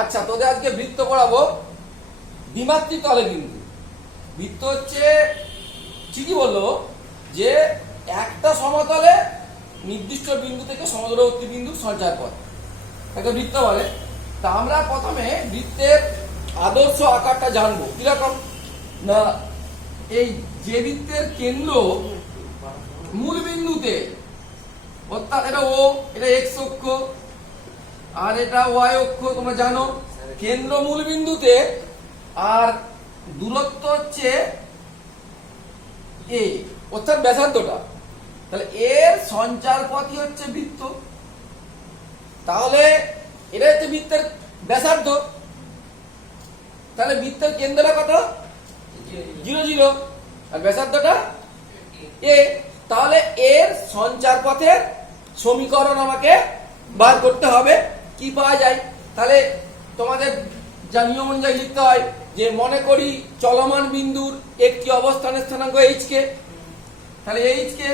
আচ্ছা, তোদের আজকে বৃত্ত পড়াবো দ্বিমাত্রিক তলে বিন্দু। বৃত্ত হচ্ছে ঠিকই বললো যে একটা সমতলে নির্দিষ্ট বিন্দু থেকে সমদূরবর্তী বিন্দু সঞ্চার পথ তাকে বৃত্ত বলে। তা আমরা প্রথমে বৃত্তের আদর্শ আকারটা জানবো। কিরকম না, এই যে বৃত্তের কেন্দ্র মূল বিন্দুতে, অর্থাৎ এটা ও, এটা এক্স অক্ষ আর এটা ওয়াই অক্ষ, তোমরা জানো কেন্দ্র মূল বিন্দুতে, আর দূরত্ব হচ্ছে এ, অর্থাৎ ব্যাসার্ধটা। তাহলে এর সঞ্চার পথই হচ্ছে বৃত্ত। তাহলে এটা হচ্ছে বৃত্তের ব্যাসার্ধ। তাহলে বৃত্তের কেন্দ্রটা কত? 0 0 আর ব্যাসার্ধটা এ। তাহলে এর সঞ্চার পথের সমীকরণ আমাকে বার করতে হবে। কি পাওয়া যায়? তাহলে তোমাদের যা নিয়ম অনুযায়ী লিখতে হয় যে মনে করি চলমান বিন্দুর একটি অবস্থানের স্থানাঙ্ক এইচ কে। তাহলে এইচ কে,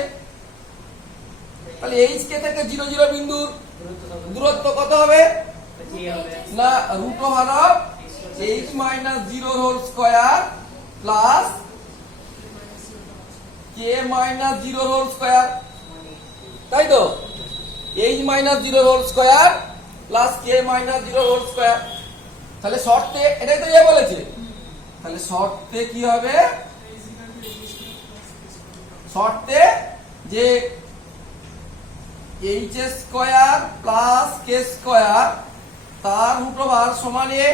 তাহলে এইচ কে থেকে 0 0 বিন্দুর দূরত্ব কত হবে? না √h - 0 whole square plus k - 0 whole square, তাই তো? h - 0 whole square plus k - 0 whole square. তাহলে শর্তে এটাই তো এ বলেছে। তাহলে শর্তে কি হবে? শর্তে যে h square plus k square তার √h সমান a।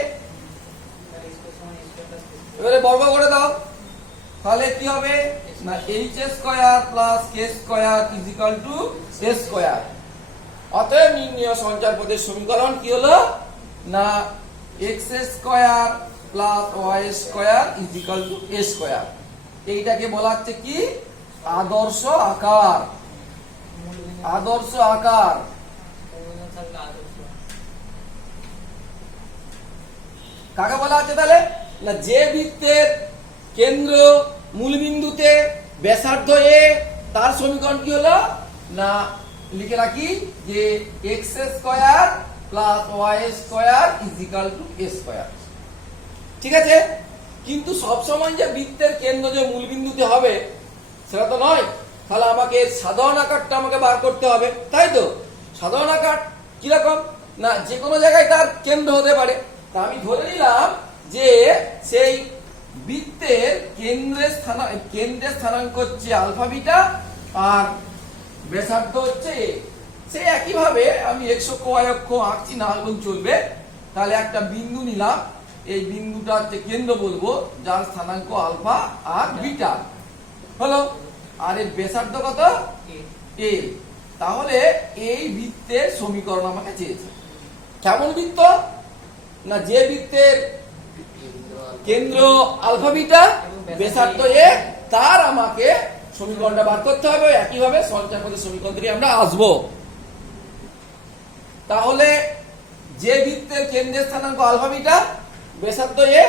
এবারে বর্গ করে দাও, তাহলে কি হবে? না h square plus k square = a square. অতএব নির্ণেয় সঞ্চার পথের সমীকরণ কি হলো? না x square plus y square = a square. এইটাকে বলা হচ্ছে কি? আদর্শ আকার। আদর্শ আকার কাকে বলা হচ্ছে? তাহলে না যে বৃত্তের কেন্দ্র মূল বিন্দুতে ব্যাসার্ধ এ, তার সমীকরণ কি হলো? না লিখে রাখি যে x square plus y square = a square. ঠিক আছে? কিন্তু সবসময় যে বৃত্তের কেন্দ্র যে মূল বিন্দুতে হবে সেটা তো নয়। তাহলে আমাকে সাধারণ আকারটা আমাকে বার করতে হবে, তাই তো? সাধারণ আকার কিরকম? না যে কোনো জায়গায় তার কেন্দ্র হতে পারে। তা আমি ধরে নিলাম যে সেই বৃত্তের কেন্দ্রের স্থানাঙ্ক হচ্ছে আলফা বিটা আর ব্যাসার্ধ হচ্ছে এ। সেই একইভাবে আমি x অক্ষ y অক্ষ আঁকছি না এবং চলবে। তাহলে একটা বিন্দু নিলাম, এই বিন্দুটা হচ্ছে কেন্দ্র বলবো, যার স্থানাঙ্ক আলফা আর বিটা হলো, আর এর ব্যাসার্ধ কত? এ। তাহলে এই বৃত্তের সমীকরণ আমাকে চেয়েছে। কেমন বৃত্ত? না যে বৃত্তের কেন্দ্র আলফা বিটা ব্যাসার্ধ এ, তার আমাকে সমীকরণটা বার করতে হবে। একইভাবে সঞ্চার পথের সমীকরণ থেকে আমরা আসবো। তাহলে যে বৃত্তের কেন্দ্রের স্থানাঙ্ক আলফা বিটা ব্যাসার্ধ এ,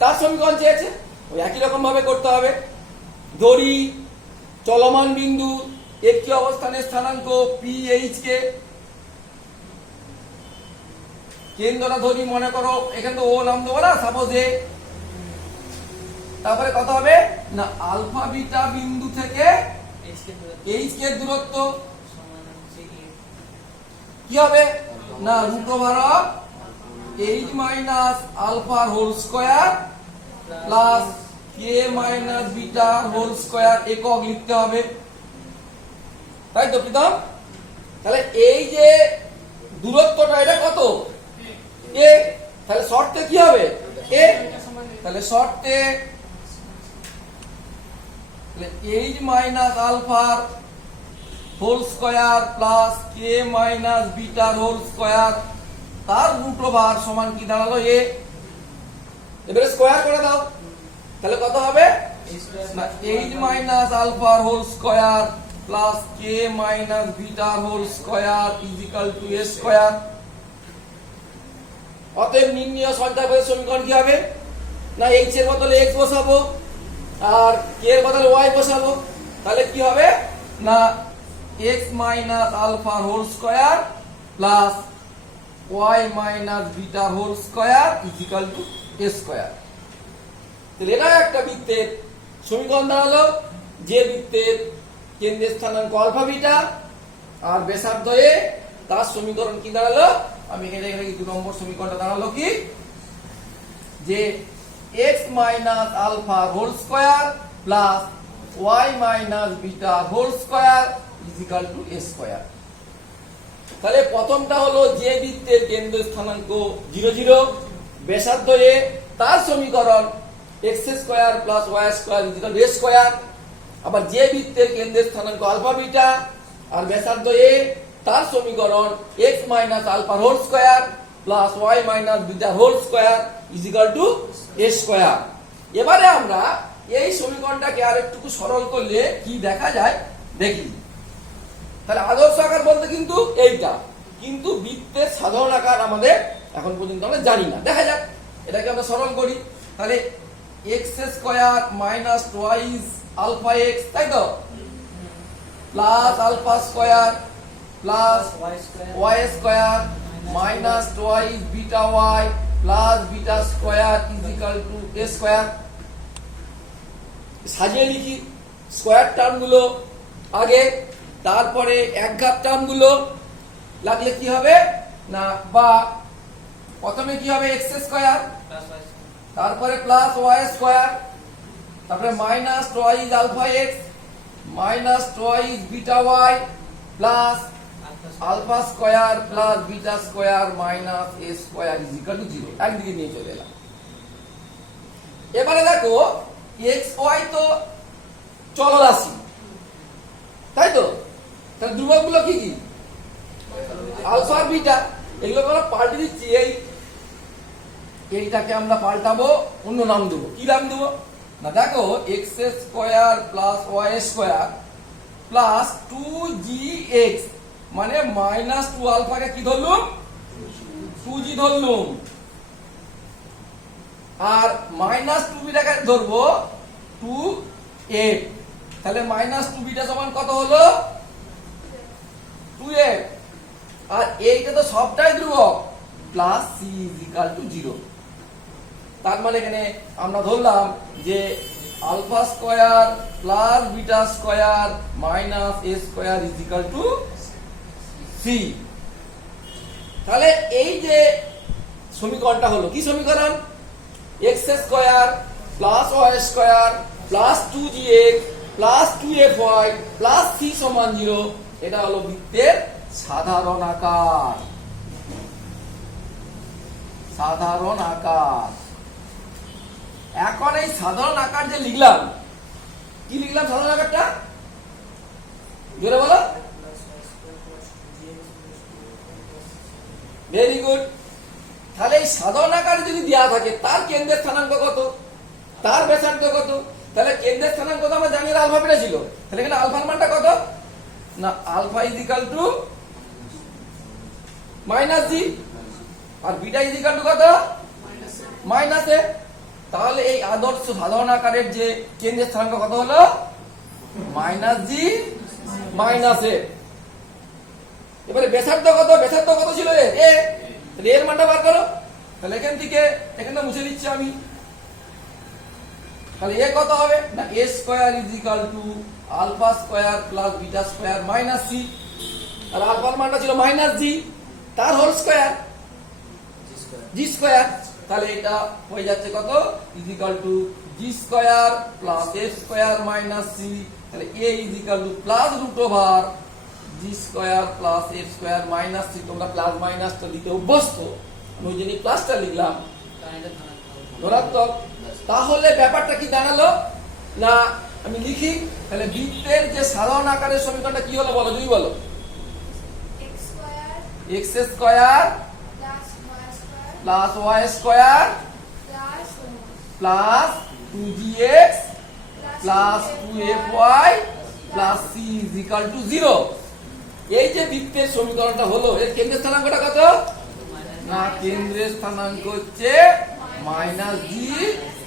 তার সমীকরণ চেয়েছে, ওই একই রকম ভাবে করতে হবে। ধরি চলমান বিন্দু একটি অবস্থানের স্থানাঙ্ক ph কে, কেন্দ্রটা ধরি মনে করো এখানে তো ও নাম দেবো না, সাপোজ এ। তারপরে কত হবে? না আলফা বিটা বিন্দু থেকে h কে দূরত্ব কি হবে? না √h - alpha whole square plus k - beta whole square একক লিখতে হবে, তাই তো প্রীতম? তাহলে এই যে দূরত্বটা এটা কত? a। তাহলে শর্তে কি হবে? a। তাহলে শর্তে h - alpha whole square plus k - beta whole square তার √h সমান কি দাঁড়ালো? a। এবারে স্কয়ার করে দাও, তাহলে কত হবে? না h - alpha whole square plus k - beta whole square = a square. অতএব নির্ণেয় সঞ্চার পথের সমীকরণ কি হবে? না h এর বদলে x বসাবো আর k এর বদলে y বসাবো। তাহলে কি হবে? না x - alpha whole square plus k y minus beta whole square is equal to a square. তাহলে এটা একটা বৃত্তের সমীকরণ দাঁড়ালো, যে বৃত্তের কেন্দ্রের স্থানাঙ্ক আলফা বিটা আর ব্যাসার্ধ এ, তার সমীকরণ কি দাঁড়ালো? আমি এখানে 2 নম্বর সমীকরণটা দাঁড়ালো কি, যে x minus alpha whole square plus y minus beta whole square is equal to a square. তাহলে প্রথমটা হলো যে বৃত্তের কেন্দ্র স্থানাঙ্ক 0 0, ব্যাসার্ধ এ, তার সমীকরণ x square plus Y square is equal to a square. আবার যে বৃত্তের কেন্দ্রের স্থানাঙ্ক আলফা বিটা আর ব্যাসার্ধ এ, তার সমীকরণ x minus alpha whole square plus y minus beta whole square is equal to a square. এবারে আমরা এই সমীকরণটাকে আর একটু সরল করলে কি দেখা যায় দেখি। তাহলে আদর্শ আকার বলতে কিন্তু এইটা, কিন্তু বৃত্তের সাধারণ আকার আমাদের এখন পর্যন্ত আমরা জানি না। দেখা যাক এটাকে আমরা সরল করি। তাহলে x square minus twice alpha x, তাই তো, plus alpha square plus Y square minus twice beta y plus beta square is equal to a square. সাজিয়ে লিখি স্কয়ার টার্মগুলো আগে, তারপরে একঘাত টার্মগুলো লাগলে কি হবে না, বা প্রথমে কি হবে x স্কয়ার, তারপরে প্লাস ওয়াই স্কয়ার, তারপরে minus twice alpha x minus twice beta y plus alpha square plus beta square minus a square is equal to 0। একদিকে নিয়ে চলে এলাম। এবারে দেখো x y তো চলরাশি, তাই তো, তাহলে ধ্রুবকগুলো কি কি, আলফা বিটা, এগুলো আমরা পাল্টে দিচ্ছি। এইটাকে আমরা পাল্টাবো, অন্য নাম দেবো। কি নাম দেবো না, দেখো x square plus Y square plus 2gx, মানে মাইনাস 2 আলফাকে কি ধরলুম, 2g ধরলুম, আর মাইনাস 2 বিটাকে ধরবো 2f। তাহলে মাইনাস 2 বিটা সমান কত হলো, 2f, আর এইটা তো সবটাই ধ্রুবক, plus c is equal to 0। তার মানে এখানে আমরা ধরলাম যে alpha square plus beta square minus a square is equal to c। তাহলে এই যে সমীকরণটা হলো কি সমীকরণ, x square plus Y square plus 2gx plus 2fy plus c সমান 0। এটা হলো বৃত্তের সাধারণ আকার। সাধারণ আকার। এখন এই সাধারণ আকার যে লিখলাম, কি লিখলাম সাধারণ আকারটা, জোরে বলো। Very good. তাহলে এই সাধারণ আকারে যদি দেওয়া থাকে তার কেন্দ্রের স্থানাঙ্ক কত, তার ব্যাসার্ধ কত, তাহলে কেন্দ্রের স্থানাঙ্ক তো আমরা জানি আলফা বিটা ছিল, তাহলে এখানে আলফার মানটা কত না, alpha is equal to minus g, আর বিটা ইজ ইকুয়াল টু কত, মাইনাস এ। তাহলে এই আদর্শ সাধারণ আকারের যে কেন্দ্রের স্থানাঙ্ক কত হলো, মাইনাস জি মাইনাস এ। এবারে ব্যাসার্ধ কত, ব্যাসার্ধ কত ছিল এ, তাহলে এর মানটা বার করো। তাহলে এখান থেকে এখানে মুছে দিচ্ছি আমি। তাহলে এ কত হবে না, A square is equal to alpha square plus beta square minus C, আর আলফার মানটা ছিল মাইনাস জি, তার হোল স্কয়ার জি স্কয়ার। তাহলে এটা হয়ে যাচ্ছে কত, is equal to G square plus F square minus C. তাহলে A is equal to plus root over G square plus F square minus C. তোমরা প্লাস মাইনাসটা দিতে অভ্যস্ত, আমি ওই জন্য প্লাসটা লিখলাম ধনাত্মক। তাহলে ব্যাপারটা কি দাঁড়ালো না, আমি লিখি। তাহলে বৃত্তের যে সাধারণ আকারের সমীকরণটা কি হলো বলো, যদি বলো, x square plus Y square plus 2gx plus 2fy plus c is equal to 0। এই যে বৃত্তের সমীকরণটা হলো, এর কেন্দ্রের স্থানাঙ্কটা কত না, কেন্দ্রের স্থানাঙ্ক হচ্ছে মাইনাস জি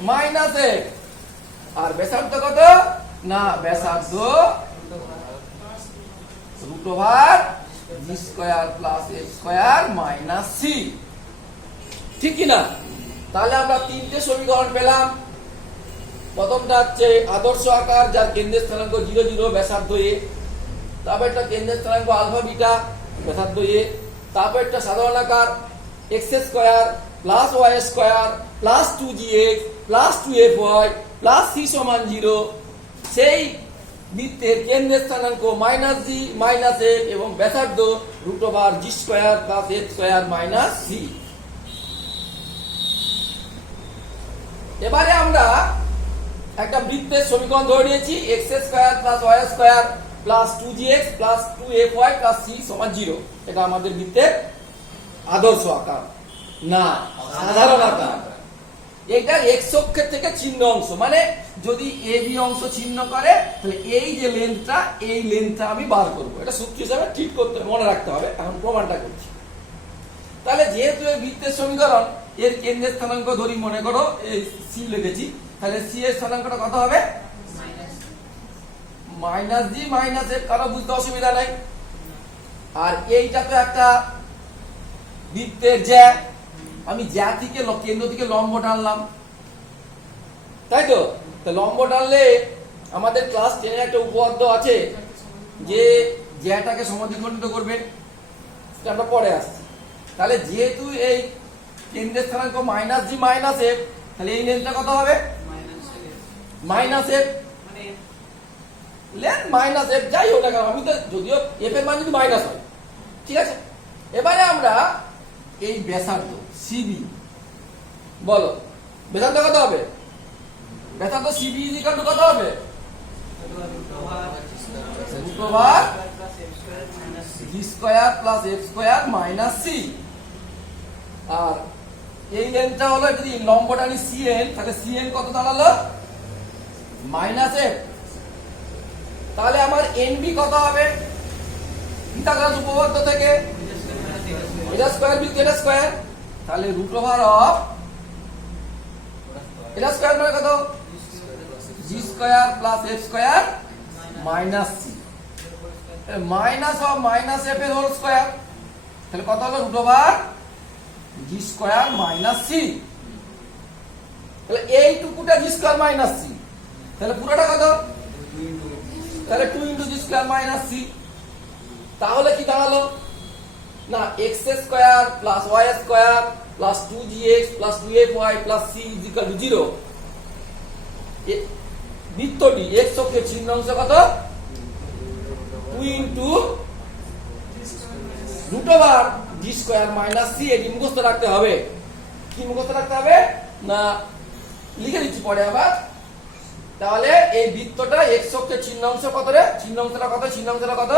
মাইনাস এ, আর ব্যাসার্ধ কত না, ব্যাসার্ধ রুট ওভার জি square plus F square minus C, ঠিক কি না? তাহলে আমরা তিনটে সমীকরণ পেলাম। প্রথমটা হচ্ছে আদর্শ আকার, যার কেন্দ্রের স্থানাঙ্ক 0 0 ব্যাসার্ধ এ, তারপর একটা কেন্দ্রের স্থানাঙ্ক আলফা বিটা ব্যাসার্ধ এ, তারপর একটা সাধারণ আকার x square plus Y square plus 2gx plus 2fy plus C সমান 0, সেই বৃত্তের কেন্দ্রের স্থানাঙ্ক মাইনাস জি মাইনাস এফ এবং ব্যাসার্ধ রুট ওভার জি square plus F square minus C. এবারে আমরা একটা বৃত্তের সমীকরণ ধরে নিয়েছি, X square plus Y square plus 2gx plus 2fy plus C সমান 0। এটা আমাদের বৃত্তের আদর্শ আকার না সাধারণ আকার। এটা এক্স অক্ষের থেকে ছিন্ন অংশ, মানে যদি এ বি অংশ ছিন্ন করে তাহলে এই যে লেন্থটা, এই লেন্থটা আমি বার করব। এটা সূত্র হিসাবে ঠিক করতে মনে রাখতে হবে। এখন প্রমাণটা করছি। তাহলে যেহেতু এই বৃত্তের সমীকরণ, এর কেন্দ্রের স্থানাঙ্ক ধরি মনে করো এই সি লিখেছি, তাহলে সি এর স্থানাঙ্কটা কত হবে? মাইনাস জি মাইনাস এফ। কারো বুঝতে অসুবিধা নাই। আর এইটা তো একটা বৃত্তের জ্যা, আমি জ্যা থেকে কেন্দ্র থেকে লম্ব টানলাম, তাই তো? লম্ব টানলে আমাদের ক্লাস 10 এর একটা উপপাদ্য আছে যে জ্যাটাকে সমাধিখণ্ডিত করবে, সেটা আমরা পরে আসছি। তাহলে যেহেতু এই কেন্দ্রের স্থানাঙ্ক মাইনাস জি মাইনাস এফ, তাহলে এই লেন্থটা কত হবে? Minus F, length minus F যাই হোক না কেন, আমি তো যদিও এফ এর মান যদি মাইনাস হয়, ঠিক আছে। এবারে আমরা এই ব্যাসার্ধ সিবি, বলো ব্যাসার্ধ কত হবে? ব্যাসার্ধ সিবি ইকুয়াল টু কত হবে? রুট ওভার জি square plus F square minus C. আর এই লেন্থটা হলো, যদি লম্বটা নিই সিএন, তাহলে সিএন কত দাঁড়ালো? Minus F. তাহলে আমার এনবি কত হবে? পিথাগোরাস উপপাদ্য থেকে এটা স্কয়ার বিয়োগ এটা স্কয়ার, তাহলে রুট ওভার অফ এটা স্কয়ার মানে কত? G square plus F square minus C, minus of minus F এর হোল স্কয়ার, তাহলে কত হলো? রুট ওভার জি স্কয়ার মাইনাস সি। তাহলে এইটুকুটা জি স্কয়ার মাইনাস সি, তাহলে পুরোটা কত? তাহলে 2 into G square minus C. তাহলে কি দাঁড়ালো? না X square plus Y square plus 2gx plus 2fy plus C is equal to 0। বৃত্তটি এক্স অক্ষের ছিন্ন অংশ কত? 2 ইন্টু রুট ওভার জি স্কয়ার মাইনাস সি। এটি মুখস্থ রাখতে হবে। কি মুখস্থ রাখতে হবে? না লিখে দিচ্ছি পরে আবার। তাহলে এই বৃত্তটা এক্স অক্ষের ছিন্ন অংশ কত রে? ছিন্ন অংশটা কত? ছিন্ন অংশটা কত?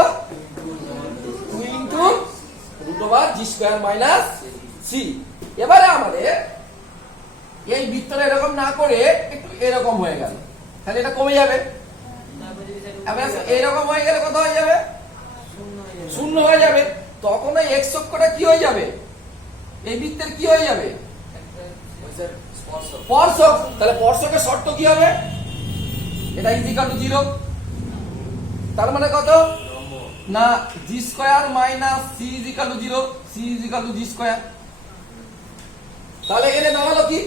2 ইন্টু রুট ওভার জি স্কয়ার মাইনাস সি। এবারে আমাদের এই বৃত্তটা এরকম না করে একটু এরকম হয়ে গেল, তাহলে এটা কমে যাবে। এরকম হয়ে গেলে কত হয়ে যাবে? শূন্য হয়ে যাবে। তখন এই এক্স অক্ষটা কি হয়ে যাবে? এই বৃত্তের কি হয়ে যাবে? স্পর্শক। তাহলে স্পর্শকের শর্ত কি হবে? এটা ইজ ইকুয়াল টু 0। তার মানে কত? না G square minus C is equal to 0, C is equal to G square. তাহলে এখানে দাঁড়ালো কি?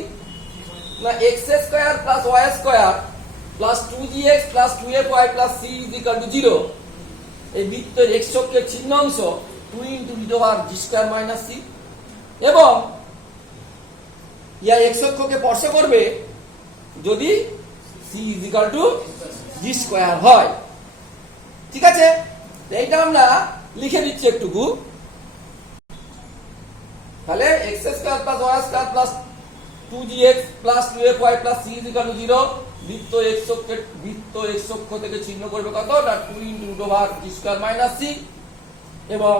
না X square plus Y square plus 2gx plus 2fy plus C is equal to 0। এই বৃত্তের এক্স অক্ষের ছিন্ন অংশ 2 ইন্টু রুট ওভার জি স্কয়ার মাইনাস সি, এবং ইয়া এক্স অক্ষকে স্পর্শ করবে যদি C is equal to G square হয়। ঠিক আছে, এইটা আমরা লিখে দিচ্ছি একটুকু। তাহলে x square plus Y square plus 2gx plus 2fy plus C is equal to 0। বৃত্ত এক্স অক্ষ থেকে ছিন্ন করবে কত? না 2 ইন্টু রুট ওভার জি স্কয়ার মাইনাস সি, এবং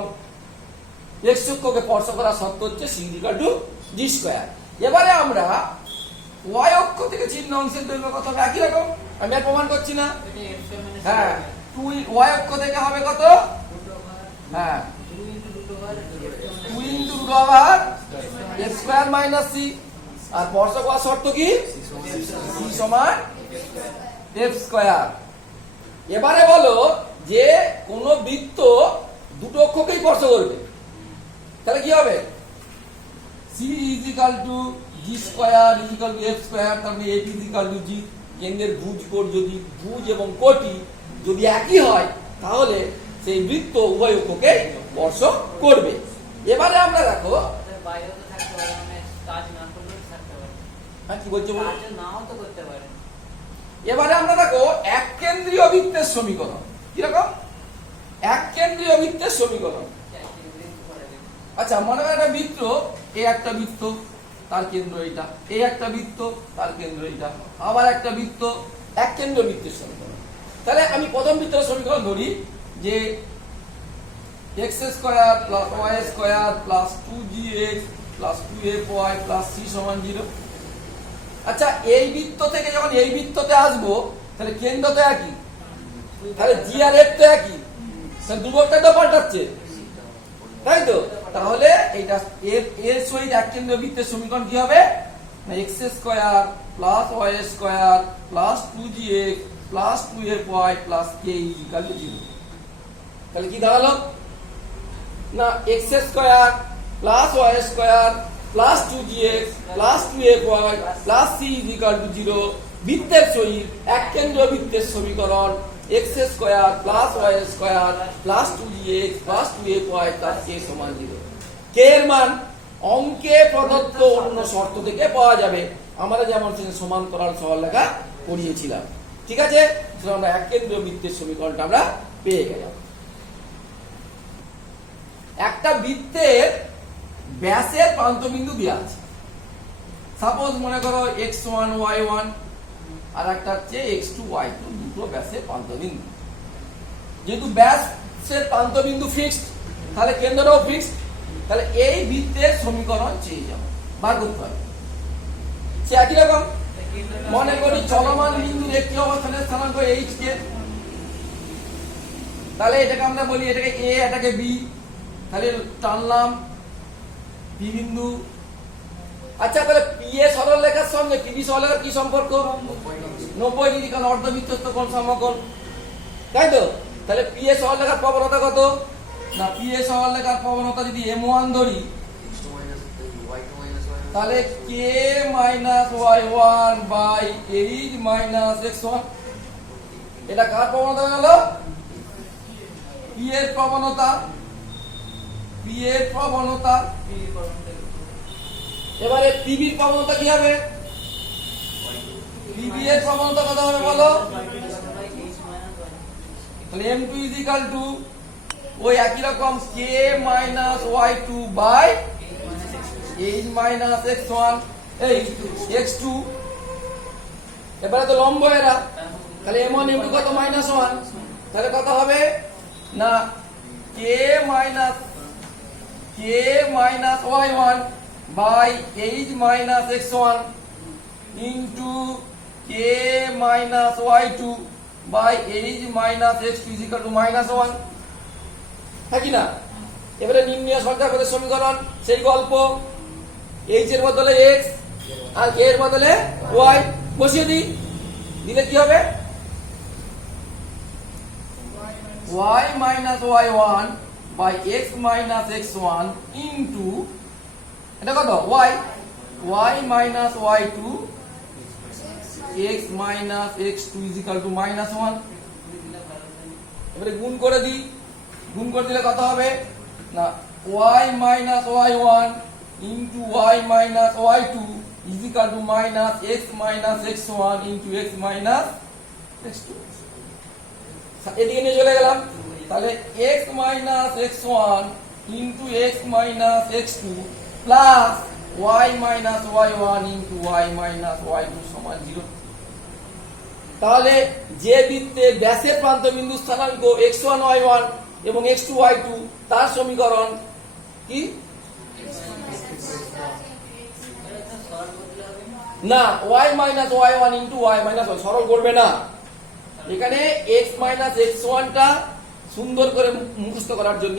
এক্স অক্ষকে স্পর্শ করার শর্ত হচ্ছে c is equal to G square. এবারে আমরা ওয়াই অক্ষ থেকে ছিন্ন অংশের দৈর্ঘ্য কত হবে? একই রকম, আমি আর প্রমাণ করছি না। হ্যাঁ, 2 ওয়াই অক্ষ থেকে হবে কত? হ্যাঁ 2 into root over X square minus C. আর স্পর্শক হওয়ার শর্ত কি? সি সমান এফ স্কয়ার। এবারে বলো যে কোন বৃত্ত দুটো অক্ষকেই স্পর্শ করবে, তাহলে কি হবে? C is equal to g square is equal to f square, তার মানে f is equal to g. কেন্দ্রের ভুজ কোণ যদি ভুজ এবং কোটি যদি একই হয় তাহলে সেই বৃত্ত উভয় অক্ষকে স্পর্শ করবে। এবারে আমরা দেখো, হ্যাঁ কি বলছো বলো? এবারে আমরা দেখো এক কেন্দ্রীয় বৃত্তের সমীকরণ কিরকম? এক কেন্দ্রীয় বৃত্তের সমীকরণ। আচ্ছা মনে করো একটা বৃত্ত, এই একটা বৃত্ত তার কেন্দ্র এইটা, এই একটা বৃত্ত তার কেন্দ্র এইটা, আবার একটা বৃত্ত, এক কেন্দ্রীয় বৃত্তের সমীকরণ। তাহলে আমি প্রথম বৃত্তের সমীকরণ ধরি যে x square plus y square plus 2gx plus 2fy plus c সমান 0। আচ্ছা এই বৃত্ত থেকে যখন এই বৃত্ততে আসবো তাহলে কেন্দ্র তো একই, তাহলে জি আর এফ তো একই, তাহলে ধ্রুবকটা তো পাল্টাচ্ছে, তাই তো? তাহলে এইটা এর সহিত এক কেন্দ্রীয় বৃত্তের সমীকরণ কি হবে? না x square plus y square plus 2gx plus 2fy plus k equal to 0। তাহলে কি দাঁড়ালো? না x square plus y square plus 2gx plus 2fy plus c equal to 0 বৃত্তের সহিত এক কেন্দ্রীয় বৃত্তের সমীকরণ x square plus y square plus 2gx plus 2fy plus k সমান 0। k এর মান অঙ্কে প্রদত্ত অন্য শর্ত থেকে পাওয়া যাবে, আমরা যেমন সমান্তরাল সরলরেখা পড়িয়েছিলাম। ঠিক আছে, আমরা এক কেন্দ্রীয় বৃত্তের সমীকরণটা আমরা পেয়ে গেলাম। একটা বৃত্তের ব্যাসের প্রান্তবিন্দু দেওয়া আছে, সাপোজ মনে করো x1 y1 আর একটা হচ্ছে x2 y2, দুটো ব্যাসের প্রান্তবিন্দু। যেহেতু ব্যাসের প্রান্তবিন্দু ফিক্সড তাহলে কেন্দ্রটাও ফিক্সড, তাহলে এই বৃত্তের সমীকরণ চেয়ে যাবো, বার করতে হবে। সে একই রকম মনে করি চলমান বিন্দুর একটি অবস্থানের স্থানাঙ্ক h কে, তাহলে এটাকে আমরা বলি এটাকে a এটাকে b, তাহলে টানলাম p বিন্দু। আচ্ছা তাহলে p এ সরলরেখার সঙ্গে pb সরলরেখার কি সম্পর্ক? 90 ডিগ্রি, কারণ অর্ধবৃত্তস্থ কোণ সমকোণ, তাই তো? তাহলে p এ সরলরেখার প্রবণতা কত? না p এ সরলরেখার প্রবণতা যদি m1 ধরি তাহলে k minus y1 by h minus x1। এটা কার প্রবণতা হলো? p এর প্রবণতা, p এর প্রবণতা। এবারে pb এর প্রবণতা কি হবে? pb এর প্রবণতা কত হবে বলো? তাহলে m2 ইজ ইকুয়াল টু ওই একই রকম k minus y2 by h minus x1 এই x2। এবারে তো লম্ব এরা, তাহলে m1 m2 কত? মাইনাস 1, তাহলে কত হবে? না k minus y1 by h minus x1 into k minus y2 by h minus x2 is equal to minus 1, হ্যাঁ কি না? এবারে নির্ণয় সংখ্যাপদের সমীকরণ সেই গল্প, h এর বদলে x আর k এর বদলে y বসিয়ে দিই, দিলে কি হবে? y minus y1 by x minus x1 into এটা কত? y minus y2 x minus x2 is equal to minus 1। এবারে গুণ করে দিই, গুণ করে দিলে কত হবে? না y minus y1 into y minus y2 is equal to minus x minus x1 into x minus x2। এদিকে নিয়ে চলে গেলাম, তাহলে x minus x1 into x minus x2 plus y minus y1 into y minus y2 সমান 0। তাহলে যে বৃত্তের ব্যাসের প্রান্তবিন্দু স্থানাঙ্ক x1 y1 এবং x2 y2 তার সমীকরণ কি? না y minus y1 into y minus y, সরল করবে না। এখানে x মাইনাস x1 টা সুন্দর করে মুখস্থ করার জন্য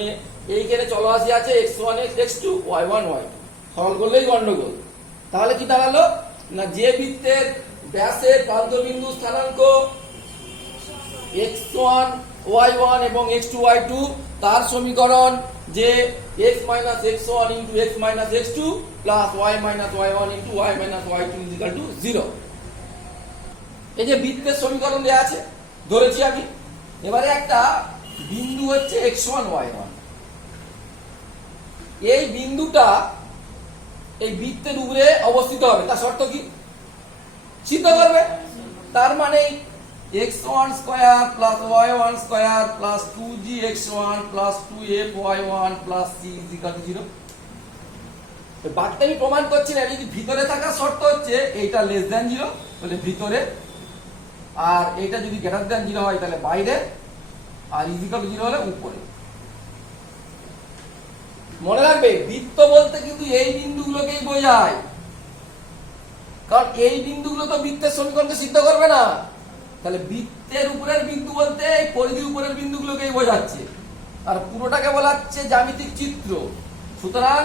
এইখানে চলরাশি আছে x1 x2 y1 y2, সরল করলেই গন্ডগোল। তাহলে কি দাঁড়ালো? না যে বৃত্তের ব্যাসের প্রান্তবিন্দু স্থানাঙ্ক x1 y1 এবং x2 y2 তার সমীকরণ যে x minus x1 into x minus x2 plus y minus y1 into y minus y2 is equal to 0। এই যে বৃত্তের সমীকরণ দেওয়া আছে ধরেছি আমি। এবারে একটা বিন্দু হচ্ছে x1 y1, এই বিন্দুটা এই বৃত্তের উপরে অবস্থিত হবে, তার শর্ত কি? সিদ্ধ করবে। তার মানে x1 square plus y1 square plus 2gx1 plus 2fy1 plus c equal to 0। তো বাকিটা আমি প্রমাণ করছি না, যদি ভিতরে থাকা শর্ত হচ্ছে এইটা লেস দ্যান 0 তাহলে ভিতরে, আর এইটা যদি গ্রেটার দ্যান 0 হয় তাহলে বাইরে, আর ইকুয়াল টু 0 হলে উপরে। মনে রাখবে বৃত্ত বলতে কিন্তু এই বিন্দুগুলোকেই বোঝায়, কারণ এই বিন্দুগুলো তো বৃত্তের সমীকরণকে সিদ্ধ করবে না। তাহলে বৃত্তের উপরের বিন্দু বলতে এই পরিধির উপরের বিন্দুগুলোকেই বোঝাচ্ছে, আর পুরোটাকে বলা হচ্ছে জ্যামিতিক চিত্র। সুতরাং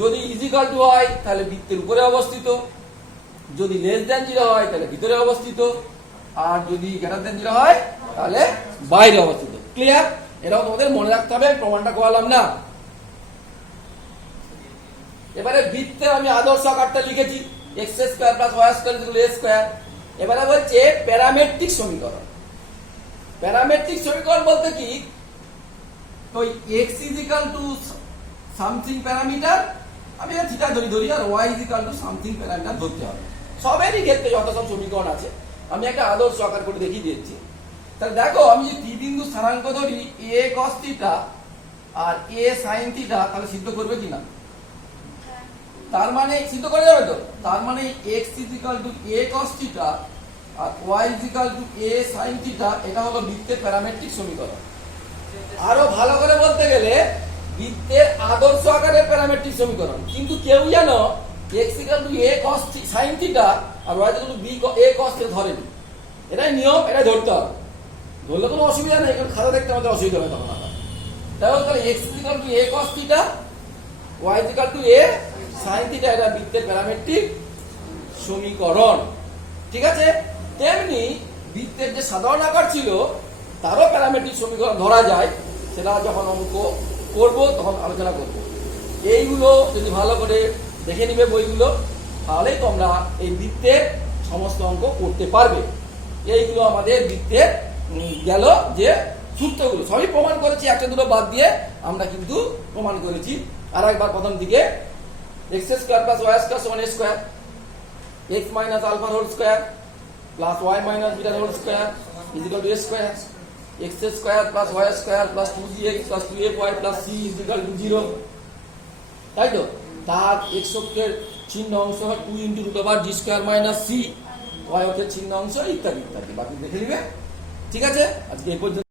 যদি ইজিক্যাল টু হয় তাহলে বৃত্তের উপরে অবস্থিত, যদি লেস দ্যান 0 হয় তাহলে ভিতরে অবস্থিত, আর যদি গ্রেটার দ্যান 0 হয় তাহলে বাইরে অবস্থিত। ক্লিয়ার? এটাও তোমাদের মনে রাখতে হবে, প্রমাণটা করালাম না। এবারে বৃত্তের আমি আদর্শ আকারটা লিখেছি x square plus y square equal to a square. এবারে বলছে প্যারামেট্রিক সমীকরণ। প্যারামেট্রিক সমীকরণ বলতে কি, ওই x equal to something parameter, আমি থিটা ধরি আর y equal to something parameter ধরতে হবে। সবেরই ক্ষেত্রে যত সব সমীকরণ আছে আমি একটা আদর্শ আকার করে দেখিয়ে দিয়েছি। তাহলে দেখো আমি যদি p বিন্দু স্থানাঙ্ক ধরি a cos থিটা আর a sin থিটা, তাহলে সিদ্ধ করবে কিনা? তার মানে সিদ্ধ করে যাবে তো। তার মানে x equal to a cos theta আর y equal to a sin theta, এটা হলো বৃত্তের প্যারামেট্রিক সমীকরণ। আরো ভালো করে বলতে গেলে বৃত্তের আদর্শ আকারের প্যারামেট্রিক সমীকরণ। কিন্তু কেউ জানো x equal to a cos sin theta আর y equal to b a cos theta ধরেনি। এটাই নিয়ম, এটাই ধরতে হবে। ধরলে কোনো অসুবিধা নেই, কারণ খাতা দেখতে আমাদের অসুবিধা হবে তখন। তাহলে x equal to a cos theta y equal to a sin theta, এটা বৃত্তের প্যারামেট্রিক সমীকরণ। ঠিক আছে? তেমনি বৃত্তের যে সাধারণ আকার ছিল তারও প্যারামেট্রিক সমীকরণ ধরা যায়, সেটা যখন অঙ্ক করব তখন আলোচনা করব। এইগুলো যদি ভালো করে দেখে নিবে বইগুলো, তাহলেই তোমরা এই বৃত্তের সমস্ত অঙ্ক করতে পারবে। এইগুলো আমাদের বৃত্তের গেল যে সূত্রগুলো, সবই প্রমাণ করেছি, একটা দুটো বাদ দিয়ে আমরা কিন্তু প্রমাণ করেছি। আর একবার প্রথম দিকে x square plus y square সমান a square, x minus alpha whole square plus y minus beta whole square equal to a square, x square plus y square plus 2gx plus 2fy plus c equal to 0। তাই তো? তার x অক্ষের চিহ্ন অংশ হয় 2 into root over g square minus c, y অক্ষের চিহ্ন অংশ ইত্যাদি ইত্যাদি, বাকি দেখে নিবে। ঠিক আছে? আজকে এই পর্যন্ত।